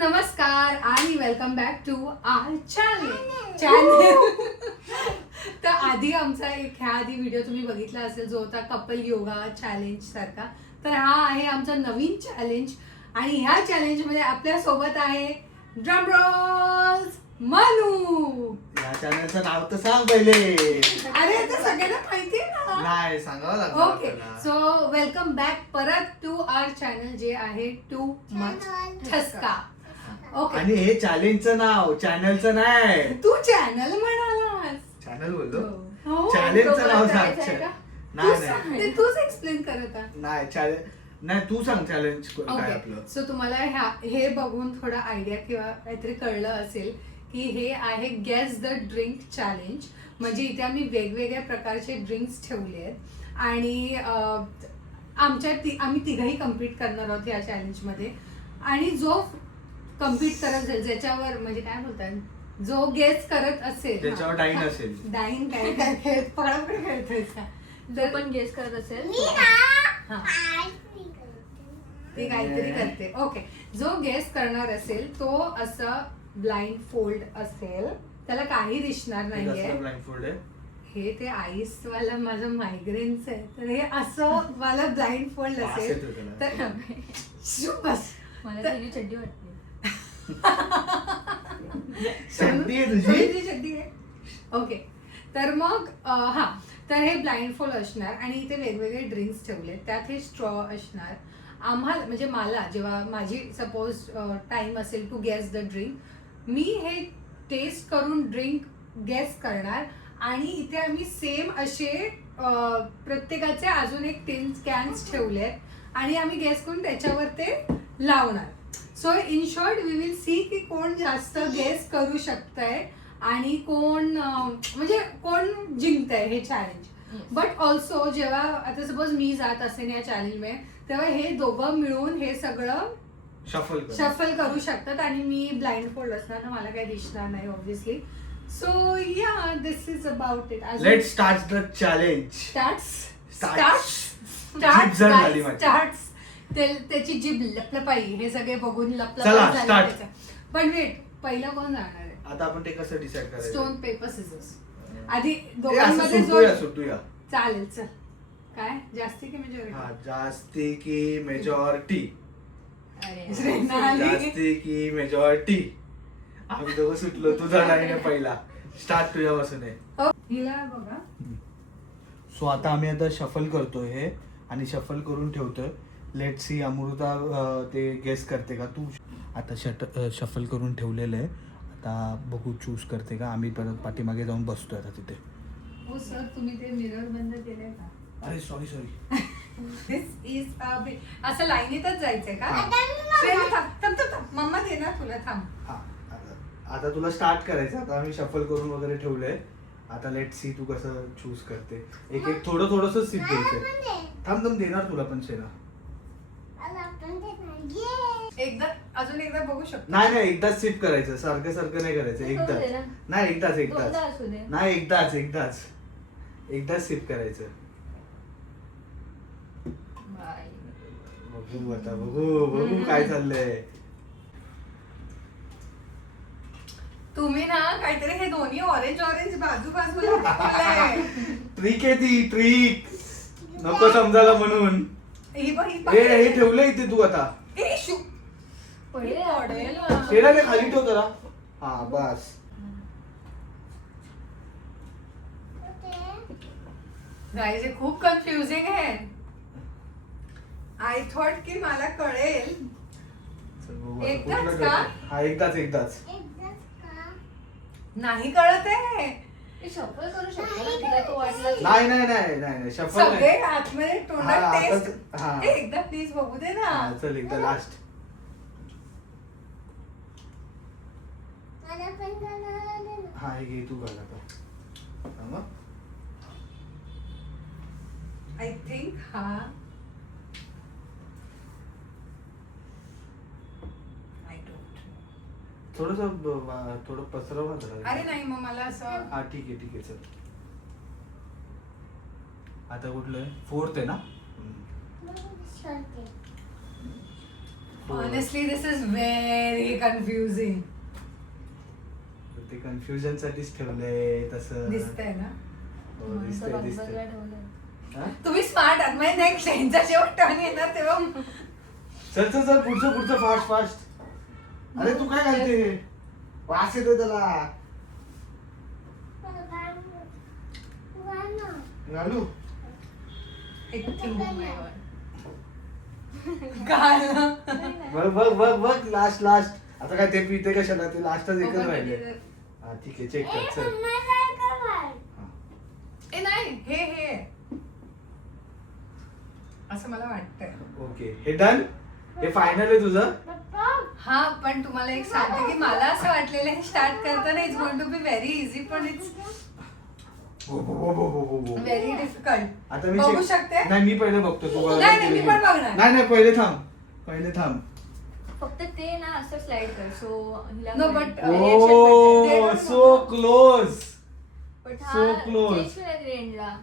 नमस्कार आणि welcome back to our channel. तर आधी आमचा एक ह्या आधी व्हिडिओ तुम्ही बघितला असेल जो होता कपल योगा चॅलेंज सारखा. तर हा आहे आमचा नवीन चॅलेंज आणि ह्या चॅलेंज मध्ये आपल्या सोबत आहे ड्रम रोल्स मनू. या चॅनलचं नाव तर सांग पहिले. अरे ते सगळ्यांना माहिती आहे ना. नाही सांगावं लागतं. ओके सो वेलकम बॅक परत टू आवर चॅनल जे आहे टू मच ठसका. ओके आणि हे चॅलेंजचं नाव चॅनलचं नाही. तू चॅनल म्हणालास. चॅनल बोलतो. हो. चॅलेंजचं नाव सांग. ते तूच एक्सप्लेन करत आहे. नाही चॅलेंज नाही तू सांग चॅलेंज काय आपलं. सो तुम्हाला हे बघून थोडा आयडिया किंवा काहीतरी कळलं असेल की हे आहे गेस द ड्रिंक चॅलेंज. म्हणजे इथे आम्ही वेगवेगळ्या प्रकारचे ड्रिंक्स ठेवले आहेत आणि आम्ही तिघही कम्पीट करणार आहोत या चॅलेंजमध्ये. आणि जो कम्पीट करत जाईल ज्याच्यावर म्हणजे काय बोलतात जो गेस करत असेल त्याच्यावर डाईन असेल. डाईन काय काय खेळ पकडापकडी खेळतोय जो पण गेस करत असेल ते काहीतरी करते. ओके जो गेस करणार असेल तो असं ब्लाइंड फोल्ड असेल त्याला काही दिसणार नाहीये. ब्लाइंडफोल्ड आहे हे ते आईस वाला माझं मायग्रेनच आहे तर हे असं मला ब्लाइंड फोल्ड असेल तर बस मला त्याची चड्डी वाटते. ओके तर मग हा तर हे ब्लाइंड फोल्ड असणार आणि इथे वेगवेगळे ड्रिंक्स ठेवले त्यात हे स्ट्रॉ असणार. आम्हाला म्हणजे मला जेव्हा माझी सपोज टाइम असेल टू गेस द ड्रिंक मी हे टेस्ट करून ड्रिंक गेस करणार आणि इथे आम्ही सेम असे प्रत्येकाचे अजून एक 3 कॅन्स ठेवलेत आणि आम्ही गेस करून त्याच्यावर ते लावणार. So in short we will see की कोण जास्त गेस करू शकतंय आणि कोण म्हणजे कोण जिंकतंय हे चॅलेंज. बट ऑल्सो जेव्हा आता सपोज मी जात असेल या चॅलेंजमध्ये तेव्हा हे दोघं मिळून हे सगळं शफल करू शकतात आणि मी ब्लाइंड फोल्ड असणार ना मला काही दिसणार नाही obviously. So yeah this is about it. Let's start the challenge. Starts त्याची जीभ लपलपाई हे सगळे बघून लपलपाई झाले. पण वेट पहिला कोण जाणार आहे आता आपण ते कसं डिसाइड करायचं. स्टोन पेपर सिझर्स आधी दोघांमध्ये सुटूया. चालेल चल काय जास्ती की मेजॉरिटी. जास्ती की मेजॉरिटी. अरे जास्ती की मेजॉरिटी. आम्ही दोघं सुटलो. तुझा नाही पहिला स्टार्ट तुझ्यापासून आहे. हिला बघा. सो आता आम्ही आता शफल करतोय हे आणि शफल करून ठेवतोय. लेट्स सी अमृता ते गेस करते का. तू आता शफल करून ठेवलेलं आहे. आता बघू चूज करते का. आम्ही परत पाठीमागे जाऊन बसतोय आता तिथे. हो सर तुम्ही ते मिरर बंद केलंय का. अरे सॉरी दिस इज असं लाईनीतच जायचंय का. मम्मा दे ना तुला थांब. हा आता तुला स्टार्ट करायचं. आता आम्ही शफल करून वगैरे ठेवलंय. आता लेट सी तू कसं चूज करते. एक एक थोडंसं सिप द्यायचंय. थांब देणार तुला पण शेना. एकदा अजून एकदा बघू शकतो. नाही एकदाच सिप करायचं. सारखं नाही करायचं. एकदाच नाही एकदाच नाही एकदाच सिप करायचं. बघू आता बघू काय चाललंय. तुम्ही ना काहीतरी हे दोन्ही ऑरेंज बाजूला ट्रिक आहे ती ट्रिक. नको समजायला म्हणून हे ठेवलंय इथे तू आता. शेडा ते खाली ठेव जरा. हा बस. गाईज हे खूप कन्फ्युजिंग आहे. आय थॉट की मला कळेल. एकदाच का. हा एकदाच नाही कळत आहे. शफल करू शकतो ना तिला तो वाटला. नाही शफल सगळे आतमध्ये तोंडात टेस्ट. हा एकदा प्लीज बघू दे ना. चल एकदा लास्ट. हा हे घे तू घाल आता. आय थिंक हा थोडं पसरव ना. अरे नाही मग मला असं. हा ठीक आहे चल. आता कुठलं आहे. 4th आहे ना. Honestly this is very confusing. ते कन्फ्युजन साठीच ठेवलंय तसं. दिसतंय ना? हो, दिसतंय दिसतंय. हा? तुम्ही स्मार्ट आहात. म्हणजे नेक्स्ट यांचा जेव्हा टर्न येणार तेव्हा चल चल चल पुढचं फास्ट फास्ट. अरे तू काय घालते? वास येतोय त्याला. घालू एक थिंग काय बघ बघ बघ बघ लास्ट लास्ट. आता काय ते पिते कशाला? ते लास्टच एकच राहिले. हा ठीक आहे चेक कर चल. ए नाही हे असं मला वाटतंय. ओके हे डन. हे फायनल आहे तुझं. हा पण तुम्हाला एक सांगते की मला असं वाटलेलं हे स्टार्ट करताना it's going to be very easy पण इट्स हो हो हो हो हो हो. Very difficult. आता मी बघू check- शकते? नाही मी पहिले बघतो तू बघ. नाही, नाही, मी पण बघणार. नाही नाही पहिले थांब. फक्त ते ना असं स्लाइड कर सो हिला No, but, oh so close. पण so close. चेंज केलं रेंजला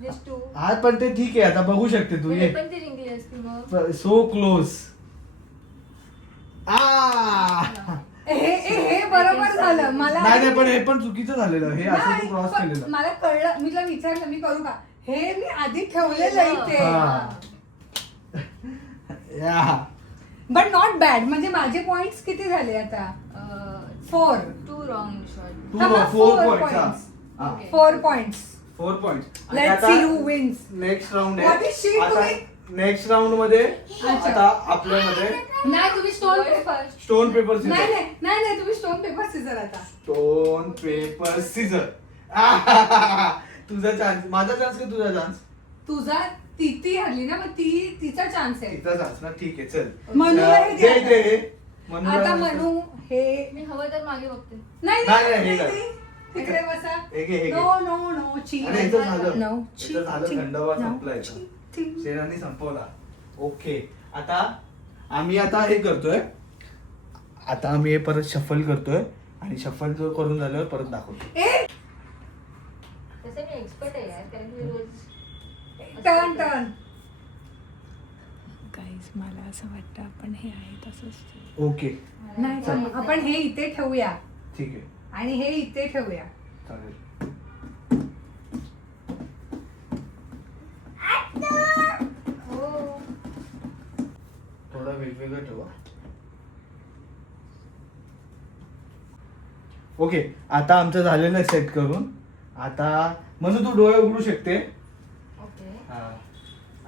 दिस टू. हा पण ते ठीक आहे आता बघू शकते तू ये. पण ती जिंकली असती मग. So close. आ हे बरोबर झालं मला. नाही पण हे पण चुकीचं झालेलं. हे असं नाही, तू क्रॉस पण केलेलं. मला कळलं. मी तुला विचारलं मी करू का? हे मी आधी ठेवलेलं इथे. हा. या. But not bad. म्हणजे माझे पॉइंट्स किती झाले आता? 4. To wrong shot. तू हा, 4 four पॉइंट्स. points. हा Okay. 4 points. 4 points. Let's see who wins. Next round What is she आहे. doing? नेक्स्ट राऊंड मध्ये अच्छा. आता आपल्यामध्ये नाही तुम्ही स्टोन पेपर. स्टोन पेपर नाही सीझर. नाही नाही नाही तुम्ही स्टोन पेपर सीझर आता. Stone paper scissor. तुझा चान्स. माझा चान्स की तुझा चान्स? तुझा ती हरली ना मग तिचा चान्स आहे. तिचा चान्स ना. ठीक आहे चल. मनूला हे दे द्या. दे. मनूला आता दे. मनू हे मी हवं तर मागे बघते. नाही नाही, नाही नाही, हे नाही, तिकडे बसा. हे घे, हे घे. नो नो नो ची अरे याचं झालं. नो याचं झालं. थंडावा संपला याचा. ची. शेरांनी संपवला. ओके आता आम्ही आता हे करतोय. आता आम्ही हे परत शफल करतोय आणि शफल करून झाल्यावर परत दाखवतो. ए तसं मी एक्सपर्ट आहे यार कारण की रोज टर्न गाईज मला असं वाटतं आपण हे आहे तसंच ओके नाही चल. आपण हे इथे ठेवूया ठीक आहे आणि हे इथे ठेवूया. चालेल. हो. थोडं वेगवेगळं ठेवा. ओके आता आमचं झालेलं आहे सेट करून. आता म्हणून तू डोळे उघडू शकते. ओके. हा.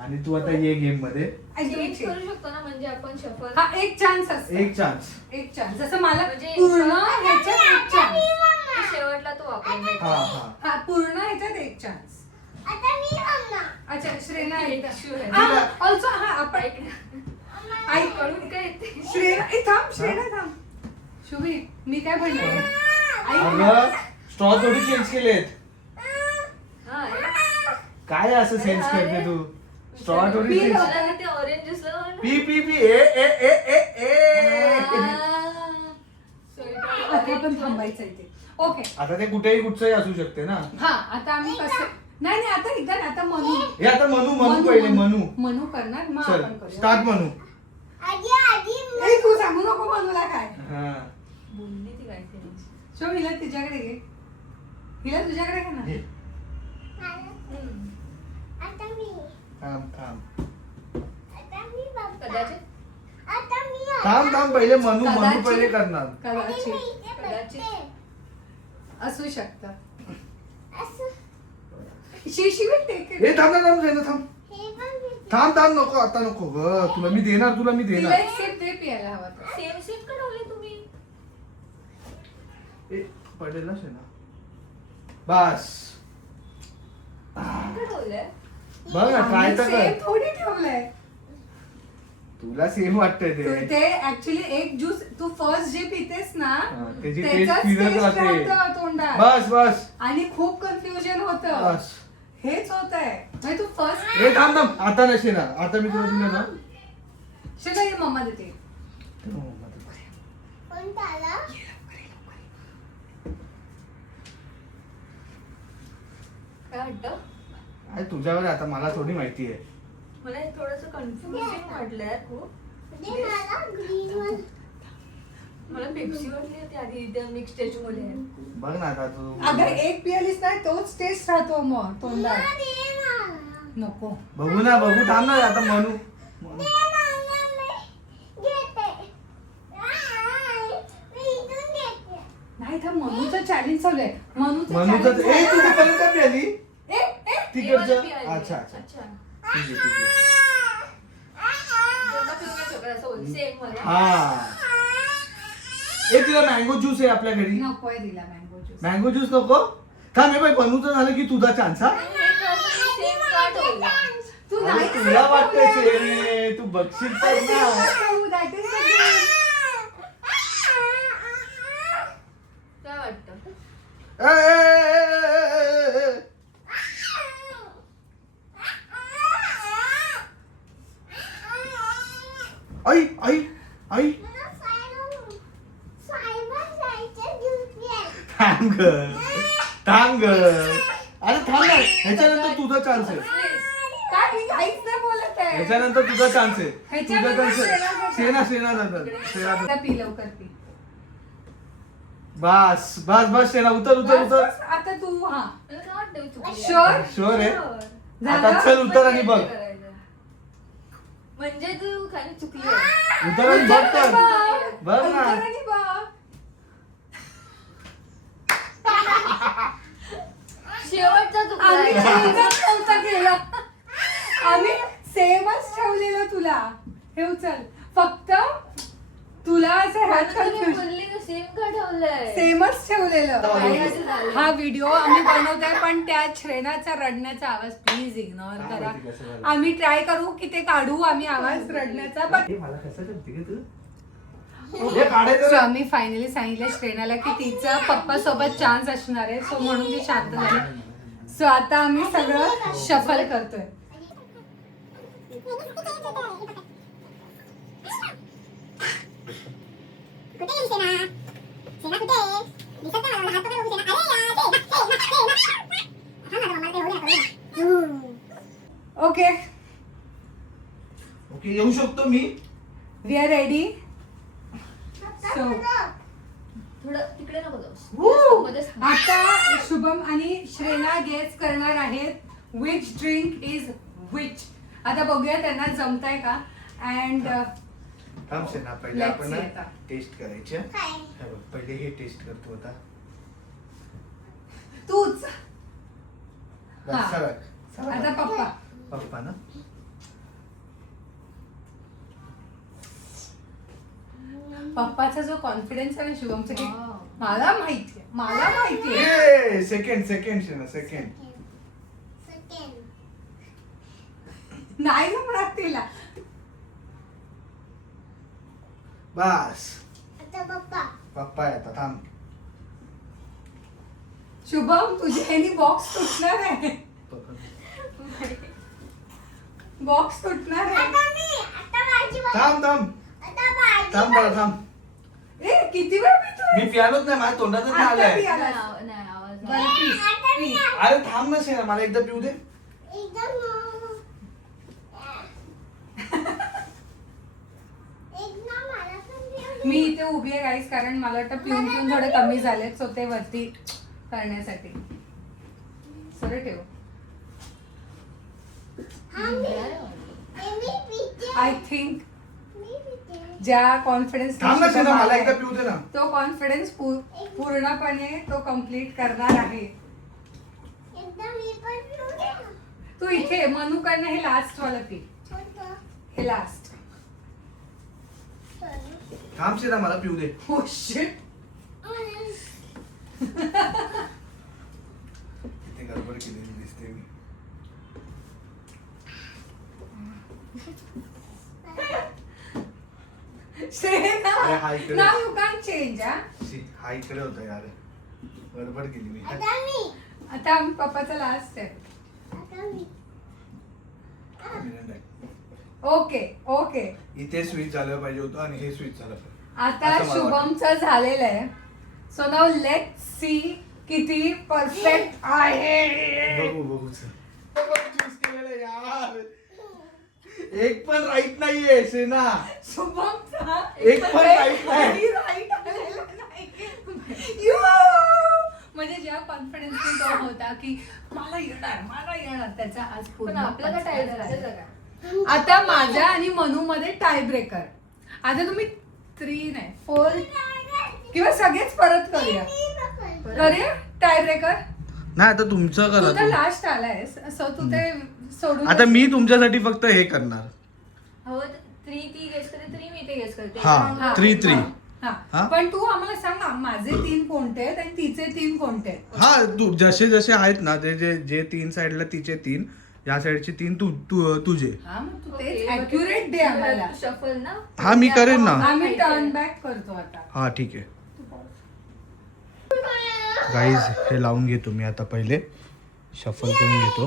आणि तू आता ये गेम मध्ये. चेंज करू शकतो ना म्हणजे आपण शफल. हा एक चान्स असतो. एक चान्स. जसं मला म्हणजे पूर्ण ह्याच्यात एक चान्स. शेवटला तो वापरून हा हा हा पूर्ण ह्याच्यात एक चान्स. अच्छा श्रेना Sure. ऑल्सो हा आपण ऐक कळून काय येते. श्रेना थांब श्रेना थांब. शुभी मी काय म्हणते ऐक ना. अगं स्ट्रॉ थोडी चेंज केलेत. हा काय असं सेन्स करते तू? स्ट्रॉ थोडी पी चेंज. लो. मला ते ऑरेंज दिसलं ना. पी पी पी ए ए ए ए ए. आता पण थांबायचं इथे. ओके आता ते कुठेही कुठचंही असू शकते ना. हा आता आम्ही कसं नाही नाही आता एकदा आता मनू हे आता मनू पहिले मनू. मनू करणार मग चल आपण करूया. स्टार्ट मनू. ए, तू सांगू नको मनूला काय. हा. बोलली ती काहीतरी. शो हिला तिच्याकडे घे. हिला तुझ्याकडे घे ना. हे, हम्म. थांब थांब कदाचित थांब पहिले मनू कदाचित. पहिले करणार. कदाचित असू शकतं. शी विल टेक इट. हे थांब नको आता नको ग. तुला मी देणार तिला देणार. एक सेप दे पियाला हवा तर. सेम सेम कडवले तुम्ही. ए, पडेल ना शेणा. बस कडवलंय. बघ ना ट्राय तर सेम कर. थोडी ठेवलंय. तुला सेम वाटतंय ते ऍक्च्युली एक ज्यूस तू फर्स्ट जे पितेस ना हा, त्याची त्याचाच taste फिरत taste राहते. राहतं तोंडात. बस आणि खूप कन्फ्युजन होतं. बस. हेच होतंय म्हणजे तू फर्स्ट ए थांब आता नसे ना. आता मी तुला दिलं ना. शिला ये मम्मा देते. काय वाटतं तुझ्यावर आता मला थोडी माहिती आहे. मला हे थोडंसं कन्फ्युजिंग वाटलंय खूप. मला पेप्सी वाटली होती आधी त्या मिक्स टेस्ट मध्ये. बघ ना आता तू. अगं एक पियालीस नाही तोच टेस्ट राहतो मग तोंडात. नको बघू ना बघू, थांब ना आता म्हणू. नाही तर मनूचं चॅलेंज चालू आहे. मनूचं म्हणून challenge ए चालू तुम्ही आहे. पण का प्याली तिकडचं? पियाली. अच्छा अच्छा अच्छा. ठीक आहे, ठीक आहे. जेवढा पिऊ नाही शकत असं होतं. Same मला. हा ए तिला मँगो ज्यूस आहे आपल्या घरी. नकोय दिला मँगो ज्यूस. मँगो ज्यूस नको. थांब हे बाई बनवूचं झालं की तुझा चान्स हा. हे कसं same का ठेवलं? तू अरे नाही तुला वाटतंय तू बघशील तर ना. That is the game. काय वाटतं? ए, ए, ए, ए, ए, ए. आई आई आई थांब ग थांब ग. अरे थांब ना, ह्याच्यानंतर तुझा चान्स आहे. काय मी काहीच नाही बोलत आहे. ह्याच्यानंतर तुझा चान्स आहे. तुझा ह्याच्यानंतर चान्स आहे. सेना सेना नंतर सेना. आता पी लवकर पी. बस बस बस सेना उतर उतर उतर. बस, आता तू हा मला काय वाटतं मी चुकली आहे? Sure? शुअर आहे. Sure. आता चल उतर आणि बघ. म्हणजे तू खाली चुकली आहे. उतर आणि बघ तर. बघ ना. उतर आणि बघ. शेवटचा चुकला आम्ही आहे. सेमच नव्हतं केलं. आम्ही सेमच ठेवलेलं तुला. हे उचल फक्त तुला असं ह्यात म्हणून तुम्ही कन्फ्युजन. बोलली की सेम का ठेवलंय? सेमच ठेवलेलं. काय असं झालं? हा व्हिडिओ आम्ही बनवतोय पण त्यात श्रेनाचा रडण्याचा आवाज प्लीज इग्नोर काय करा. माहिती कसं झालं? आम्ही ट्राय करू की ते काढू आम्ही आवाज रडण्याचा पण मला कसं करते का तू? हे काढायचं सो ना. आम्ही फायनली सांगितलं श्रेनाला की तिचा पप्पा सोबत चान्स असणार आहे. सो म्हणून ती शांत झाली. सो आता आम्ही सगळं शफल करतोय. ओके ओके येऊ शकतो मी. We are ready. सो थोडं तिकडे नको जाऊस. Woo! मध्येच थांब. आता शुभम आणि श्रेना गेस करणार आहेत विच ड्रिंक इज विच. आता बघूया त्यांना जमताय का. अँड थांब सेना पहिले Let's आपण see आता. टेस्ट करायचे. हे बघ, पहिले हे टेस्ट करतो आता. तूच बस, हा. सरक, सरक. आता पप्पा. पप्पा ना. पप्पाचा जो कॉन्फिडन्स आहे ना शुभमचा की Wow. मला माहितीये. सेकंड सेकंड सेना सेकंड. नाही जमणार तिला. बस पप्पा आहे आता. थांब. शुभम तुझ्या ह्यानी बॉक्स तुटणार आहे. बॉक्स तुटणार आहे. थांब थांब थांब बाळा थांब. ए किती वेळ पितोय. मी पियालोच नाही, माझ्या तोंडातच नाही आता आलंय. पियाला. नाही, आवाज बरं, नाही. पी. अरे थांब ना सेना, मला एकदा पिऊ दे. मी इथे उभी आहे गाईस कारण मला वाटतं पिऊन पिऊन थोडे कमी झालेत. सो ते वरती करण्यासाठी. सरळ ठेव. आय थिंक ज्या कॉन्फिडन्स थांब ना सेना, मला एकदा पिऊ दे ना. तो कॉन्फिडन्स पूर्णपणे तो कम्प्लीट करणार आहे. तू इथे मनूकडनं हे लास्ट वाला पी. हे लास्ट. थांब सेना, मला पिऊ दे. Oh shit. किती गडबड केलेली दिसते मी. Shreya, अरे हा इकडे. now you can't change, हा? शी, हा इकडे होता यार. गडबड केली मी. आता पप्पाचा लास्ट आहे. Okay okay. इथे स्विच झालं पाहिजे होतं आणि हे स्विच झालं पाहिजे. आता असं मला शुभमचं झालेलं आहे. सो नाव लेट सी किती परफेक्ट आहे. बघू बघू चल. चूज केलेलं यार. एक पण राईट नाहीये सेना. शुभमचा एक पण right नाही. एकही right आलेला नाही. यो! म्हणजे ज्या कॉन्फिडन्सने तो होता की मला येणार त्याचा आज पण पूर्ण आपलं का टाय पचका झालं झाला. का? आता माझ्या आणि मनू मध्ये टाय ब्रेकर. आता तुम्ही 3 नाही 4 किंवा सगळेच परत करूया टाय ब्रेकर. नाही आता तुमचं तू करा तर तुम्ही. लास्ट आलायस सो तू ते सोडून आता मी तुमच्यासाठी फक्त हे करणार. हो 3 ती गेस करते 3 मी ते गेस करते. हा. हा. 3-3. हा. हा? पण तू आम्हाला सांग ना माझे 3 कोणते आहेत आणि तिचे 3 कोणते आहेत. हा तू जसे जसे आहेत ना ते जे 3 साइडला तिचे 3, या साइडचे 3 तुझे. हा मग तू तेच ऍक्युरेट दे आम्हाला. शफल ना. हा, मी करेन ना. आम्ही टर्न बॅक करतो आता. हा ठीक आहे गाईज, हे लावून घेतो मी आता. पहिले शफल करून घेतो.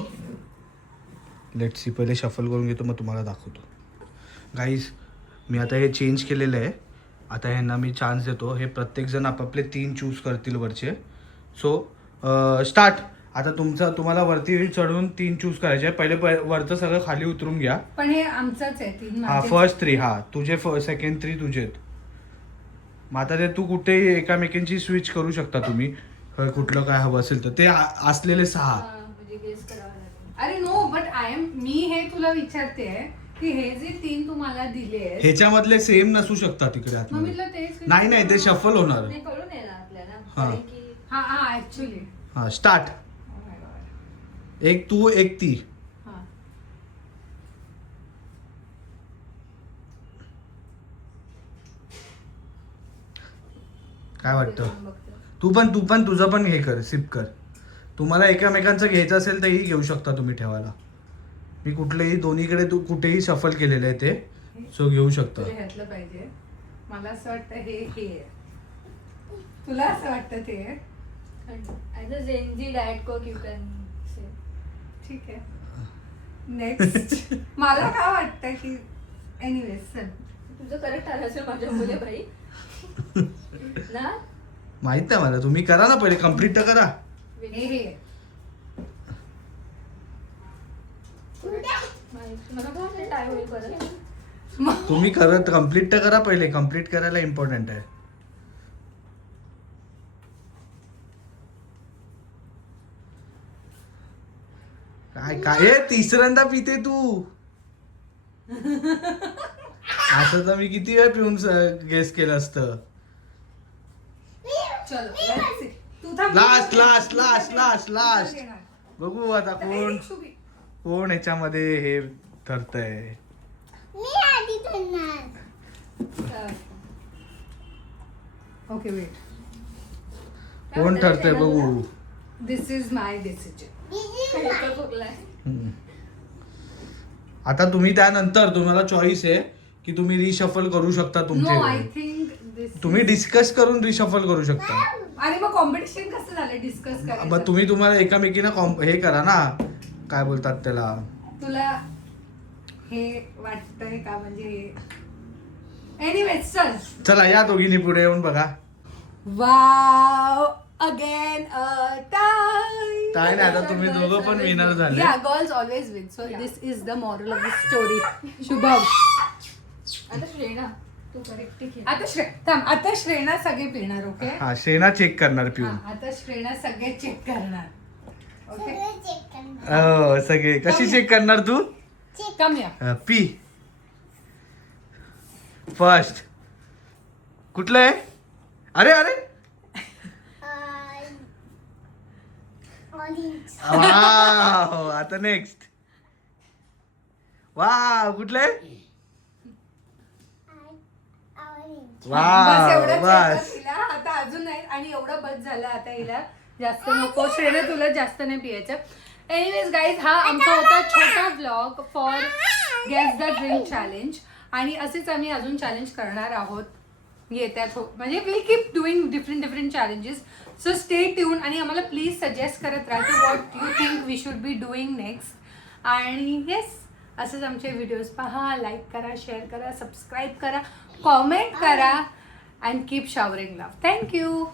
लेट्स सी, पहिले शफल करून घेतो मग तुम्हाला दाखवतो. गाईज, मी आता हे चेंज केलेलं आहे. आता ह्यांना मी चान्स देतो. हे प्रत्येकजण आपापले 3 चूज करतील वरचे. So start. आता तुम्हाला वरती चढून 3 चूज करायचे. पहिले वरचं सगळं खाली उतरून घ्या. पण हे आमचंच आहे 3 हा फर्स्ट 3. हा तुझे सेकंड 3 तुझे. मग आता ते तू कुठेही एकामेकांची स्विच करू शकता तुम्ही. कुठलं काय हवं असेल तर ते असलेले 6. म्हणजे गेस करावं लागेल. अरे नो बट मी हे तुला विचारते की हे जे 3 तुम्हाला दिले ह्याच्यामधले सेम नसू शकतात तिकडे मग आतमध्ये. मी तुला तेच नाही नाही ते शफल होणार. ते कळून येणार आपल्याला. हा. कारण की हा हा ऍक्च्युली हा स्टार्ट. एक तू एक ती. काय वाटतं? बघते. तू पण तुझं पण हे कर, सिप कर. तुम्हाला एकामेकांचं घ्यायचं असेल तेही घेऊ शकता तुम्ही ठेवायला. मी कुठलेही दोन्हीकडे तू कुठेही सफल केलेलं आहे ते, सो घेऊ शकता. तुला घातलं पाहिजे. मला असं वाटतं हे आहे. तुला असं वाटतं ते आहे? As a Gen Z diet coke you can say. ठीक आहे. नेक्स्ट मला काय वाटतं की एनिवेज चल. तुझं करेक्ट आलं असेल माझ्या मुले बाई. ना माहित नाही मला. तुम्ही करा ना पहिले, कम्प्लीट तर करा. हे मला काय वाटलं टाय होईल परत. तुम्ही करत कम्प्लीट तर करा पहिले. कम्प्लीट करायला इम्पॉर्टंट आहे. काय तिसऱ्यांदा पिते तू. असं तर मी किती वेळ पिऊन गेस केलं असतं. चलो let's see. तू थांब. लास्ट बघू आता कोण ह्याच्यामध्ये हे ठरतंय. Okay wait. कोण ठरतंय बघू. This is my decision. आता तुम्ही त्यानंतर तुम्हाला चॉईस आहे की तुम्ही रिशफल करू शकता नो आय तुमचे. थिंक दिस तुम्ही डिस्कस करून रिशफल करू शकता. आणि मग कॉम्पिटिशन कसं झालं डिस्कस मग करायचं. तुम्ही तुम्हाला एकामेकीना हे करा ना, काय बोलतात त्याला. तुला हे वाटतंय का म्हणजे एनिवेज चल. चला या दोघींनी पुढे येऊन बघा. Wow again a time. काय नाही, आता तुम्ही दोघं पण विनर झाले. या girls always win. So this is the moral of the story. Shubham आता श्रेणा तू करेक्ट ठीक आहे. आता थांब. आता श्रेणा सगळे पिणार. ओके. हा शेना चेक करणार पिऊन. आता श्रेणा सगळे चेक करणार. ओके सगळे कशी चेक करणार तू. कम या. P first. कुठलं आहे. अरे अरे वाव. आता नेक्स्ट. वाव कुठलं आहे. बस वाव एवढंच आहे बस. तिला. आता अजून नाही आणि एवढं बस झालं आता हिला. जास्त नको. श्रेणा तुला जास्त नाही पियायचं. एनिवेज गाईज, हा आमचा होता छोटा vlog for guess the drink challenge. आणि असेच आम्ही अजून चॅलेंज करणार आहोत येत्यात. म्हणजे will keep doing different challenges. So stay tune आणि आम्हाला प्लीज सजेस्ट करत राहा की what you think we should be doing next. आणि येस, असंच आमचे व्हिडिओज पहा, लाईक करा, शेअर करा, सबस्क्राईब करा, कॉमेंट करा and keep showering love. Thank you.